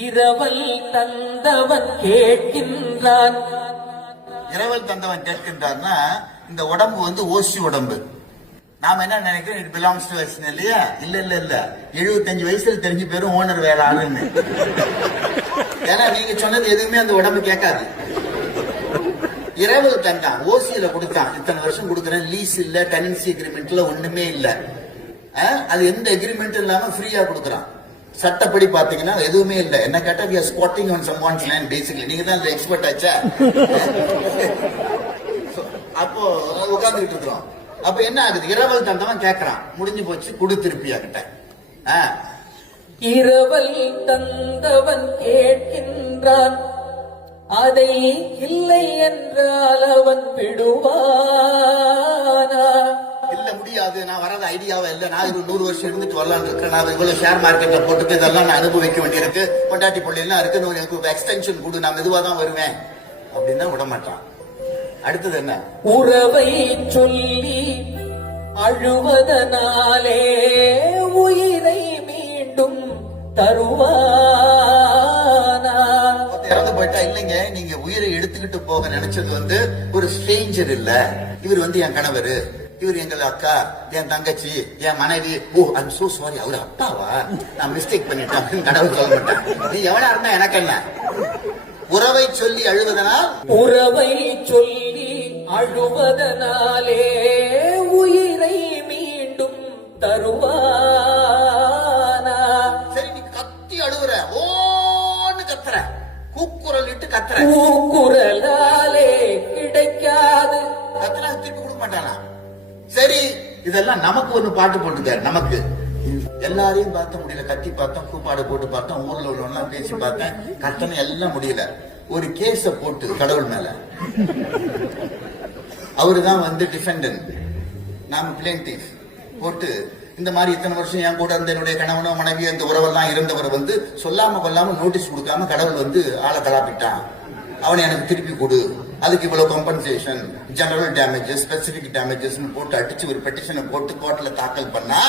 இரவல் தந்தவன் கேட்கின்றான். இரவல் தந்தவன் கேட்கின்றான்னா இந்த உடம்பு வந்து ஓசி உடம்பு. நாம என்ன நினைக்கிறோம், இட் பிலாங்ஸ் டு அஸ் இல்லையா? இல்ல இல்ல இல்ல, 75 வயசுல தெரிஞ்சு பேரும் ஓனர் வேற ஆளுன்னு. ஏன்னா நீங்க சொன்னது எதுவுமே அந்த உடம்பு கேட்காது. இரவல் தந்தான், ஓசியில கொடுத்தான், இத்தனை வருஷம் கொடுக்கறேன், லீஸ் இல்ல, டெனன்சி அக்ரிமெண்ட்ல ஒண்ணுமே இல்ல, அது எந்த அக்ரிமெண்ட் இல்லாம ஃப்ரீயா கொடுக்கறான். சட்டப்படி பாத்தீங்கன்னா எதுவுமே இல்ல. என்ன கேட்டா we are squatting on someone's land basically. நீங்க தான் எக்ஸ்பர்ட் ஆச்சா. அப்போ உட்கார்ந்துட்டு இருக்கிறோம். அப்ப என்ன ஆகுது, இரவல் தந்தவன் கேட்கறான், முடிஞ்சு போச்சு, குடு திருப்பியா கிட்ட. இரவல் தந்தவன் கேட்கின்றான், அதை இல்லை என்றால் அவன் விடுவானா? இல்ல முடியாது, நான் வராத ஐடியாவே இல்ல, நான் 100 வருஷம் இருந்துட்டு வரலான்னு இருக்கேன், நான் இவ்வளவு ஷேர் மார்க்கெட்ல போட்டுட்டு இதெல்லாம் நான் அனுபவிக்க வேண்டியிருக்கு, பொண்டாட்டி பிள்ளைலாம் இருக்கு, எனக்கு எக்ஸ்டென்ஷன் கொடு, நான் மெதுவா தான் வருவேன் அப்படின்னா விடமாட்டான். அடுத்தது என்ன, உறவை சொல்லி அழுவதனாலே உயிரை மீண்டும் தருவானா? இறந்து போயிட்டா இல்லைங்க, நீங்க உயிரை எடுத்துக்கிட்டு போக நினைச்சது வந்து ஒரு ஸ்ட்ரேஞ்சர் இல்ல, இவர் வந்து என் கணவர், இவர் எங்கள் அக்கா, என் தங்கச்சி, என் மனைவி. ஓ ஐம் சோ சாரி, அவரு அப்பாவா, நான் மிஸ்டேக் பண்ணிட்டேன், கடவுள் சொல்ல மாட்டேன். நீ எவனா இருந்தா எனக்கு என்ன. உறவை சொல்லி அழுவதனால், உறவை சொல்லி அழுவதனாலே உயிரை மீண்டும் தருவானா? சரி நீ கத்தி அழுவுற, ஓன்னு கத்துற, கூக்குரல் இட்டு கத்துற, கூக்குரலாலே கிடைக்காது, கத்துறா திருப்பி கொடுக்க மாட்டானா? சரி இதெல்லாம் நமக்கு ஒண்ணு பாட்டு போட்டுக்காரு. நமக்கு எல்லாரையும் பார்த்த முடியல, கத்தி பார்த்தோம், கூப்பாடு போட்டு பார்த்தோம், ஊர்ல உள்ளவங்க பேசி பார்த்தேன், கத்தனை எல்லாம் முடியல. ஒரு கேஸ போட்டு கடவுள் மேல, அவருதான் வந்து டிஃபெண்டன்ட், நாம பிளேன்டிஃப் போட்டு, இந்த மாதிரி இத்தனை வருஷம் என் கூட இருந்த என்னுடைய கணவனோ மனைவி அந்த உறவெல்லாம் இருந்தவர் வந்து சொல்லாம கொல்லாம நோட்டீஸ் கொடுக்காம கடவுள் வந்து ஆளை கலாப்பிட்டான், அவனை எனக்கு திருப்பி கொடு, அதுக்கு இவ்வளவு compensation, general damages, specific damages போட்டு அடிச்சு ஒரு பெட்டிஷனை போட்டு கோர்ட்ல தாக்கல் பண்ணா,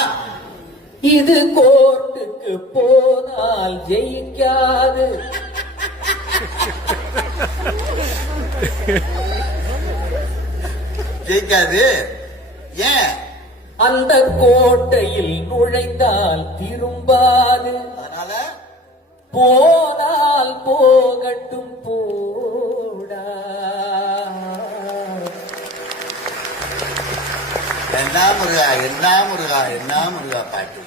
இது கோர்ட்டுக்கு போனால் ஜெயிக்காது, ஜெயிக்காது. ஏன்? அந்த கோட்டையில் நுழைந்தால் திரும்பாது, அதனால போனால் போகட்டும் போடா. என்ன முருகா, என்ன முருகா, என்ன முருகா பாட்டு.